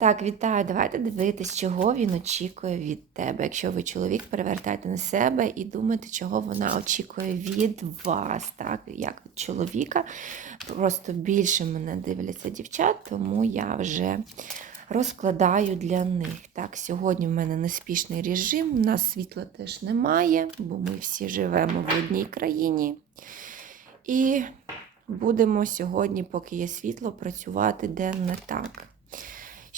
Так, вітаю. Давайте дивитись, чого він очікує від тебе. Якщо ви чоловік, перевертайте на себе і думайте, чого вона очікує від вас. Так, як від чоловіка. Просто більше мене дивляться дівчат, тому я вже розкладаю для них. Так, сьогодні в мене неспішний режим, у нас світла теж немає, бо ми всі живемо в одній країні. І будемо сьогодні, поки є світло, працювати денно так.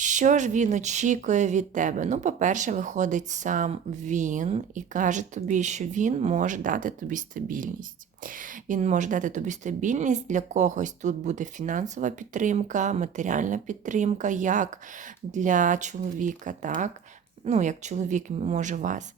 Що ж він очікує від тебе? Ну, по-перше, виходить сам він і каже тобі, що він може дати тобі стабільність. Він може дати тобі стабільність. Для когось тут буде фінансова підтримка, матеріальна підтримка, як для чоловіка, так? Ну, як чоловік може вас.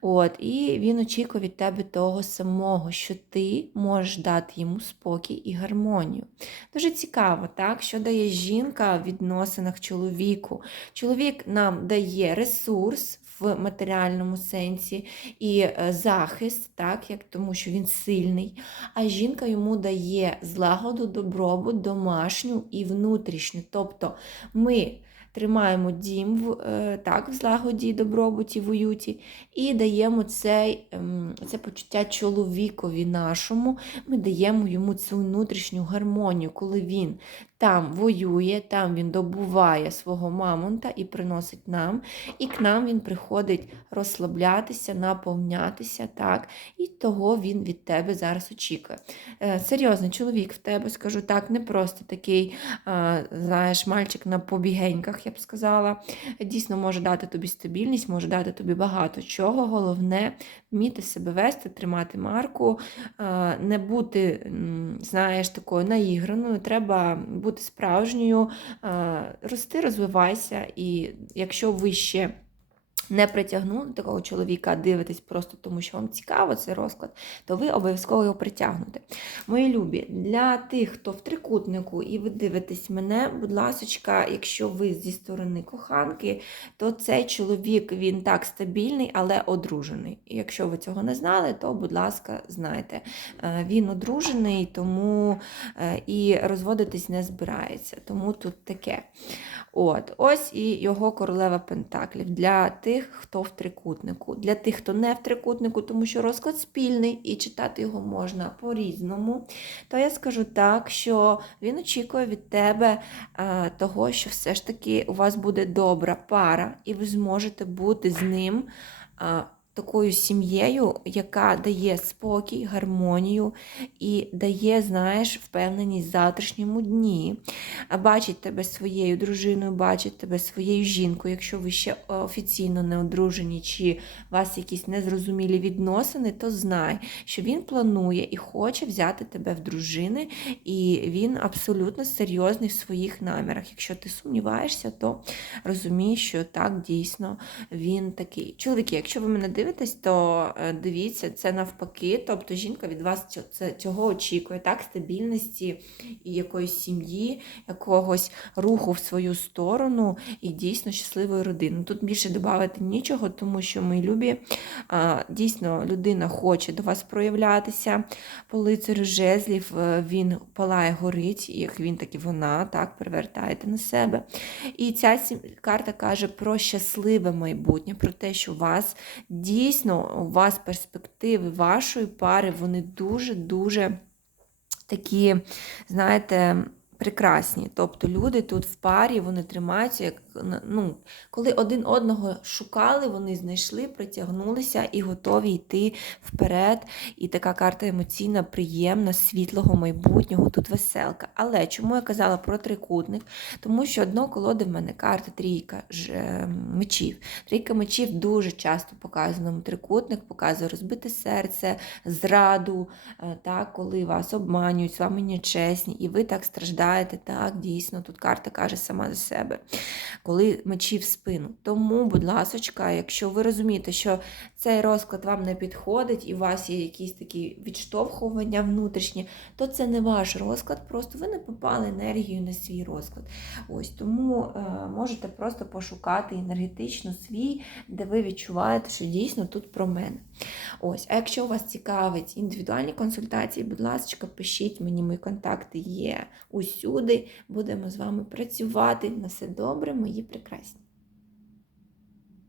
От, І він очікує від тебе того самого, що ти можеш дати йому спокій і гармонію. Дуже цікаво, так? що дає жінка в відносинах чоловіку. Чоловік нам дає ресурс в матеріальному сенсі і е, захист, так, як тому що він сильний. А жінка йому дає злагоду, добробут, домашню і внутрішню. Тобто ми тримаємо дім в, е, так, в злагоді, добробуті, в уюті, і даємо цей, ем, це почуття чоловікові нашому, ми даємо йому цю внутрішню гармонію, коли він там воює, там він добуває свого мамонта і приносить нам. І к нам він приходить розслаблятися, наповнятися, так, і того він від тебе зараз очікує. Е, серйозний чоловік в тебе, скажу так, не просто такий, знаєш, мальчик на побігеньках, я б сказала. Дійсно може дати тобі стабільність, може дати тобі багато чого. Головне вміти себе вести, тримати марку, не бути, знаєш, такою наіграною. Треба бути справжньою, рости, розвивайся, і якщо ви ще не притягнули такого чоловіка, дивитесь просто тому, що вам цікаво цей розклад, то ви обов'язково його притягнете. Мої любі, для тих, хто в трикутнику і ви дивитесь мене, будь ласочка, якщо ви зі сторони коханки, то цей чоловік він так стабільний, але одружений. І якщо ви цього не знали, то, будь ласка, знайте. Е, він одружений, тому е, і розводитись не збирається. Тому тут таке. От, Ось і його королева Пентаклів. Для тих, хто в трикутнику. Для тих, хто не в трикутнику, тому що розклад спільний і читати його можна по-різному. То я скажу так, що він очікує від тебе а, того, що все ж таки у вас буде добра пара, і ви зможете бути з ним. Такою сім'єю, яка дає спокій, гармонію і дає, знаєш, впевненість в завтрашньому дні. Бачить тебе своєю дружиною, бачить тебе своєю жінкою, якщо ви ще офіційно не одружені, чи у вас якісь незрозумілі відносини, то знай, що він планує і хоче взяти тебе в дружини, і він абсолютно серйозний в своїх намірах. Якщо ти сумніваєшся, то розумій, що так дійсно він такий. Чоловіки, якщо ви мене дивитесь, дивитесь, то е, дивіться, це навпаки. Тобто жінка від вас цього очікує, так, стабільності і якоїсь сім'ї, якогось руху в свою сторону і дійсно щасливої родини. Тут більше додати нічого, тому що ми любі, дійсно, людина хоче до вас проявлятися. По лицарю жезлів е, він палає, горить, як він, так і вона, так, перевертаєте на себе. І ця карта каже про щасливе майбутнє, про те, що вас дійсно дійсно у вас перспективи вашої пари, вони дуже-дуже такі, знаєте, прекрасні. Тобто люди тут в парі вони тримаються, як ну, коли один одного шукали, вони знайшли, притягнулися і готові йти вперед. І така карта емоційна, приємна, світлого майбутнього, тут веселка. Але чому я казала про трикутник? Тому що одно колоди в мене карта трійка ж, е, мечів. Трійка мечів дуже часто показано трикутник, показує розбите серце, зраду, е, так, коли вас обманюють, з вами нечесні, і ви так страждаєте страждаєте, так, дійсно, тут карта каже сама за себе, коли мечі в спину. Тому, будь ласочка, якщо ви розумієте, що цей розклад вам не підходить, і у вас є якісь такі відштовхування внутрішні, то це не ваш розклад, просто ви не попали енергію на свій розклад. Ось Тому е, можете просто пошукати енергетично свій, де ви відчуваєте, що дійсно тут про мене. Ось, А якщо вас цікавить індивідуальні консультації, будь ласка, пишіть мені, мої контакти є. Ось усюди. Будемо з вами працювати. На все добре, мої прекрасні.